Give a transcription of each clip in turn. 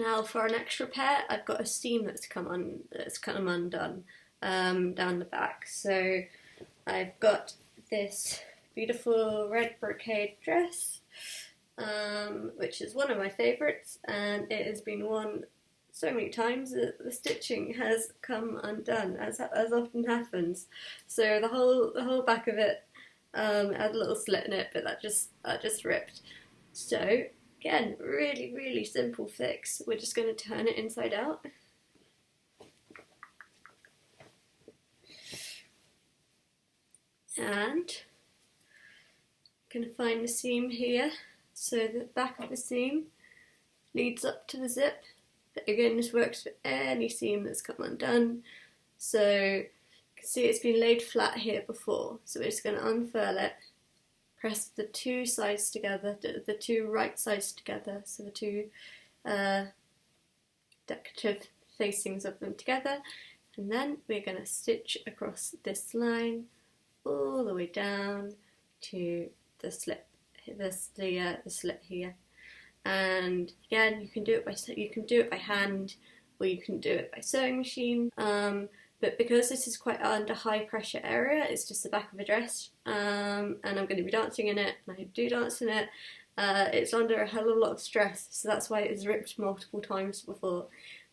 Now for an extra pair, I've got a seam that's come undone down the back. So I've got this beautiful red brocade dress, which is one of my favourites, and it has been worn so many times that the stitching has come undone, as often happens. So the whole back of it had a little slit in it, but that just ripped. So again, really simple fix. We're just going to turn it inside out. And I'm going to find the seam here. So the back of the seam leads up to the zip. But again, this works for any seam that's come undone. So you can see it's been laid flat here before. So we're just going to unfurl it, press the two sides together, the two right sides together, so the two decorative facings of them together, and then we're going to stitch across this line all the way down to the slit, the slit here. And again, you can do it by hand, or you can do it by sewing machine. But because this is quite under high pressure area, it's just the back of a dress, and I'm going to be dancing in it, and I do dance in it. It's under a hell of a lot of stress, so that's why it's ripped multiple times before.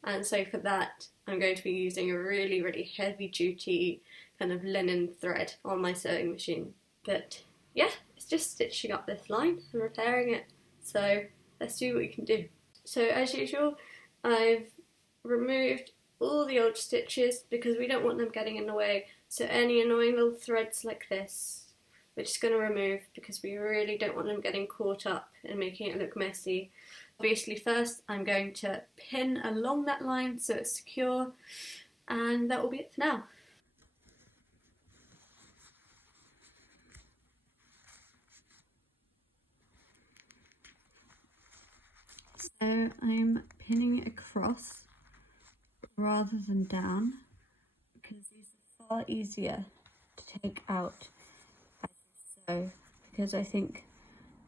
And so for that, I'm going to be using a really heavy duty kind of linen thread on my sewing machine. But yeah, it's just stitching up this line and repairing it. So let's see what we can do. So as usual, I've removed all the old stitches because we don't want them getting in the way. So any annoying little threads like this, we're just going to remove because we really don't want them getting caught up and making it look messy. Obviously first I'm going to pin along that line so it's secure, and that will be it for now. So I'm pinning it across rather than down because these are far easier to take out as you sew, because I think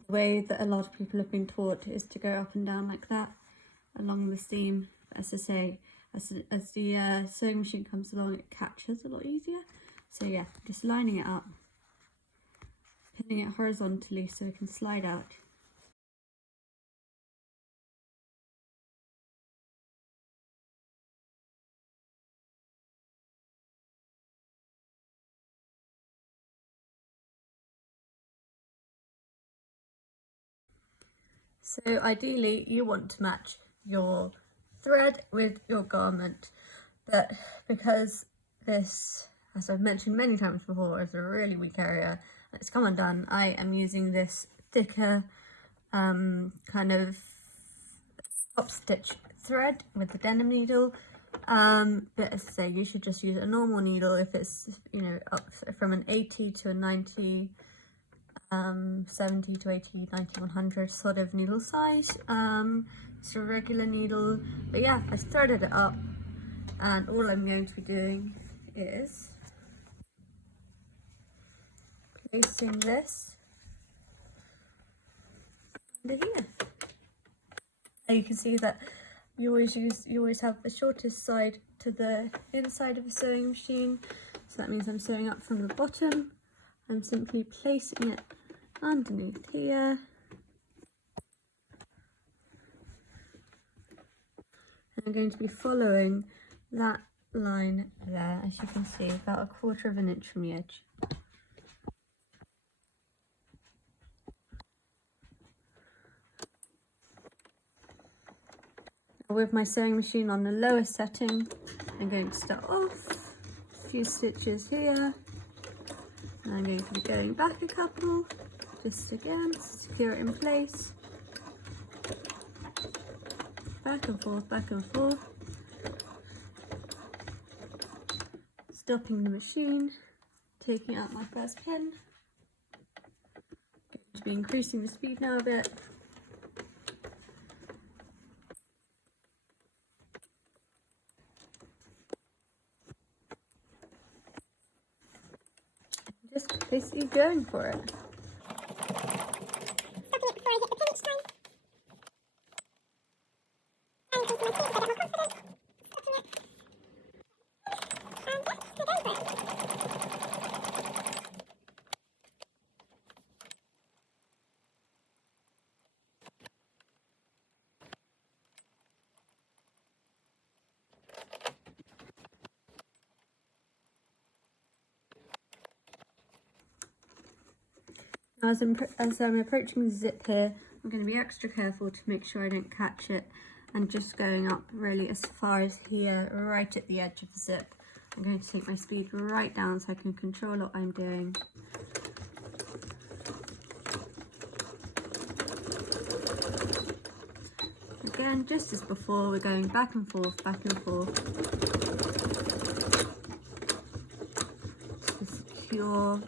the way that a lot of people have been taught is to go up and down like that along the seam. As I say, as the sewing machine comes along, it catches a lot easier. So yeah, just lining it up, pinning it horizontally so it can slide out. So ideally you want to match your thread with your garment, but because this, as I've mentioned many times before, is a really weak area, it's come undone, I am using this thicker kind of top stitch thread with the denim needle. But as I say, you should just use a normal needle if it's, you know, up from an 80 to a 90, 70 to 80, 90, 100 sort of needle size. It's a regular needle. But yeah, I threaded it up, and all I'm going to be doing is placing this under here. And you can see that you always have the shortest side to the inside of the sewing machine. So that means I'm sewing up from the bottom. I'm simply placing it underneath here. And I'm going to be following that line there, as you can see, about 1/4 of an inch from the edge. With my sewing machine on the lowest setting, I'm going to start off a few stitches here, and I'm going to be going back a couple, just again, secure it in place, back and forth, stopping the machine, taking out my first pin, going to be increasing the speed now a bit. Just basically going for it. Stopping it before I hit the pinch line. And As I'm approaching the zip here, I'm going to be extra careful to make sure I don't catch it, and just going up really as far as here, right at the edge of the zip. I'm going to take my speed right down so I can control what I'm doing. Again, just as before, we're going back and forth to secure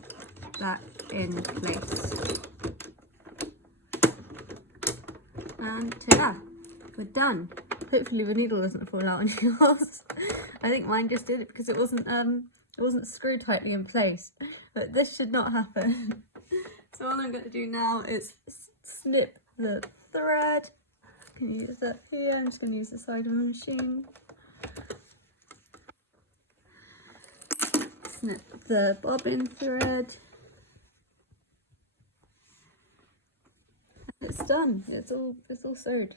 that in place. And ta-da, we're done. Hopefully the needle doesn't fall out on yours. I think mine just did it because it wasn't screwed tightly in place. But this should not happen. So all I'm going to do now is snip the thread. I can use that here. I'm just going to use the side of the machine. Snip the bobbin thread. It's done. It's all sewed.